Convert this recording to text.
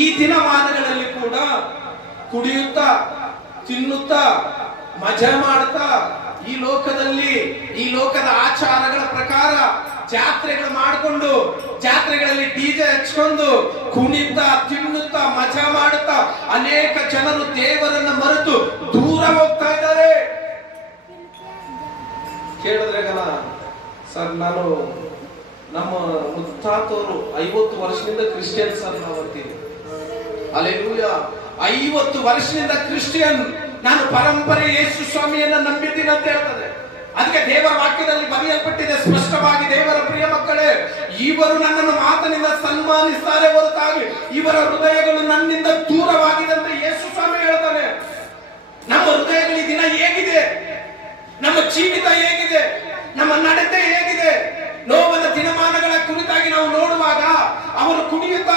ಈ ದಿನಮಾನಗಳಲ್ಲಿ ಕೂಡ ಕುಡಿಯುತ್ತಾ ತಿನ್ನುತ್ತಾ ಮಜಾ ಮಾಡ್ತಾ ಈ ಲೋಕದ ಆಚಾರಗಳ ಪ್ರಕಾರ ಜಾತ್ರೆಗಳು ಮಾಡಿಕೊಂಡು ಜಾತ್ರೆಗಳಲ್ಲಿ ಡಿಜೆ ಹಚ್ಕೊಂಡು ಕುಣಿತಾ ತಿನ್ನುತ್ತಾ ಮಜಾ ಮಾಡುತ್ತಾ ಅನೇಕ ಜನರು ದೇವರನ್ನ ಮರೆತು ದೂರ ಹೋಗ್ತಾ ಇದ್ದಾರೆ. ಕೇಳಿದ್ರೆ ಸರ್, ನಾನು ನಮ್ಮ ಮುತ್ತಾತವರು 50 ವರ್ಷದಿಂದ ಕ್ರಿಶ್ಚಿಯನ್ ಸರ್ ನಾವು ಅಂತೀವಿ. ಅಲ್ಲೇಲೂಯಾ, 50 ವರ್ಷದಿಂದ ಕ್ರಿಶ್ಚಿಯನ್, ನಾನು ಪರಂಪರೆ ಯೇಸು ಸ್ವಾಮಿಯನ್ನ ನಂಬಿದ್ದೀನಿ ಅಂತ ಹೇಳ್ತದೆ. ಅದಕ್ಕೆ ದೇವರ ವಾಕ್ಯದಲ್ಲಿ ಬರೆಯಲ್ಪಟ್ಟಿದೆ ಸ್ಪಷ್ಟವಾಗಿ, ದೇವರ ಪ್ರಿಯ ಮಕ್ಕಳೇ, ಇವರು ನನ್ನನ್ನು ಮಾತಿನಿಂದ ಸನ್ಮಾನಿಸ್ತಾರೆ ಹೊರತಾಗಿ ಇವರ ಹೃದಯಗಳು ನನ್ನಿಂದ ದೂರವಾಗಿದೆ ಅಂತ ಯೇಸು ಸ್ವಾಮಿ ಹೇಳ್ತಾನೆ. ನಮ್ಮ ಹೃದಯಗಳು ಈ ದಿನ ಹೇಗಿದೆ, ನಮ್ಮ ಜೀವಿತ ಹೇಗಿದೆ, ನಮ್ಮ ನಡತೆ ಹೇಗಿದೆ, ನೋವನ ದಿನಮಾನಗಳ ಕುರಿತಾಗಿ ನಾವು ನೋಡುವಾಗ ಅವರು ಕುಣಿಯುತ್ತಾ